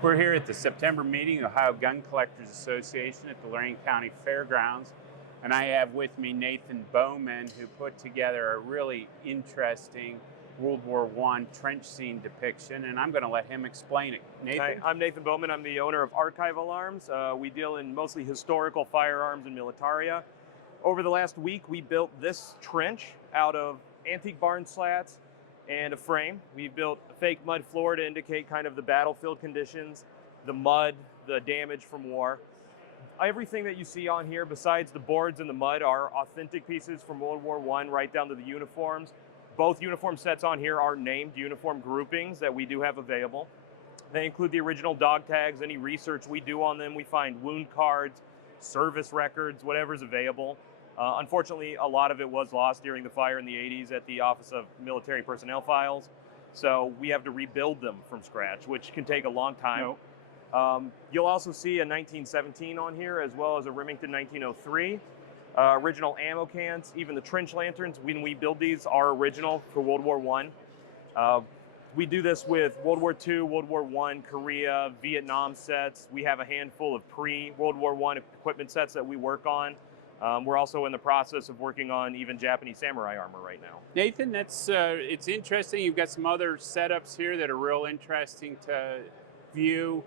We're here at the September meeting of the Ohio Gun Collectors Association at the Lorain County Fairgrounds, and I have with me Nathan Bowman, who put together a really interesting World War I trench scene depiction, and I'm going to let him explain it. Nathan? Hi, I'm Nathan Bowman. I'm the owner of Archival Arms. We deal in mostly historical firearms and militaria. Over the last week, we built this trench out of antique barn slats and a frame. We built a fake mud floor to indicate kind of the battlefield conditions, the mud, the damage from war. Everything that you see on here, besides the boards and the mud, are authentic pieces from World War I, right down to the uniforms. Both uniform sets on here are named uniform groupings that we do have available. They include the original dog tags, any research we do on them. We find wound cards, service records, whatever's available. Unfortunately, a lot of it was lost during the fire in the 80s at the Office of Military Personnel Files. So we have to rebuild them from scratch, which can take a long time. You'll also see a 1917 on here, as well as a Remington 1903. Original ammo cans, even the trench lanterns, when we build these, are original for World War I. We do this with World War II, World War I, Korea, Vietnam sets. We have a handful of pre-World War I equipment sets that we work on. We're also in the process of working on even Japanese samurai armor right now. Nathan, it's interesting. You've got some other setups here that are real interesting to view.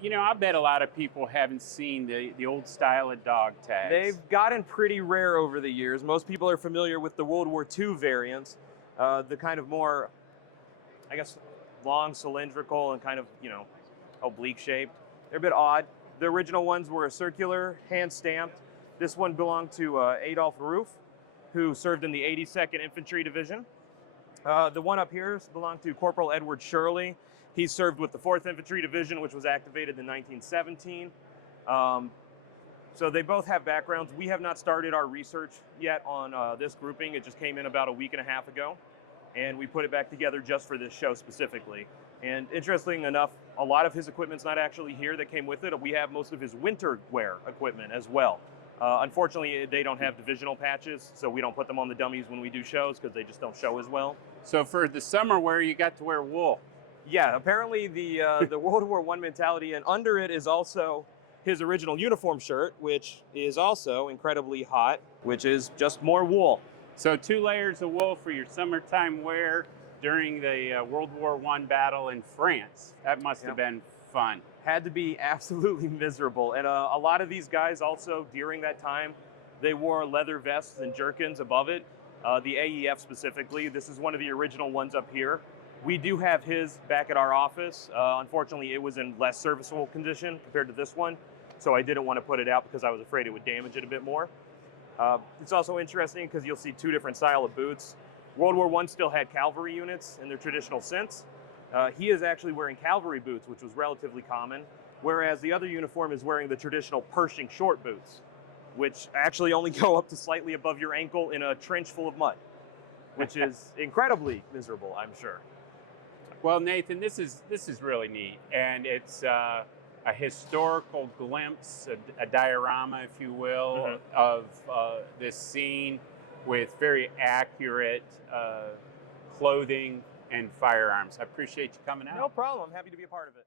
You know, I bet a lot of people haven't seen the old style of dog tags. They've gotten pretty rare over the years. Most people are familiar with the World War II variants, the kind of more, I guess, long, cylindrical, and kind of, oblique shaped. They're a bit odd. The original ones were a circular, hand-stamped. This one belonged to Adolf Ruth, who served in the 82nd Infantry Division. The one up here belonged to Corporal Edward Shirley. He served with the 4th Infantry Division, which was activated in 1917. So they both have backgrounds. We have not started our research yet on this grouping. It just came in about a week and a half ago, and we put it back together just for this show specifically. And interesting enough, a lot of his equipment's not actually here that came with it. We have most of his winter wear equipment as well. Unfortunately, they don't have divisional patches, so we don't put them on the dummies when we do shows because they just don't show as well. So for the summer wear, you got to wear wool. Yeah, apparently the World War I mentality, and under it is also his original uniform shirt, which is also incredibly hot, which is just more wool. So 2 layers of wool for your summertime wear during the World War I battle in France. That must have been fun. Had to be absolutely miserable. And a lot of these guys also, during that time, they wore leather vests and jerkins above it. The AEF specifically, this is one of the original ones up here. We do have his back at our office. Unfortunately, it was in less serviceable condition compared to this one, so I didn't want to put it out because I was afraid it would damage it a bit more. It's also interesting because you'll see 2 different style of boots. World War I still had cavalry units in their traditional sense. He is actually wearing cavalry boots, which was relatively common, whereas the other uniform is wearing the traditional Pershing short boots, which actually only go up to slightly above your ankle in a trench full of mud, which is incredibly miserable, I'm sure. Well, Nathan, this is really neat, and it's a historical glimpse, a diorama, if you will, of this scene with very accurate clothing and firearms. I appreciate you coming out. No problem. I'm happy to be a part of it.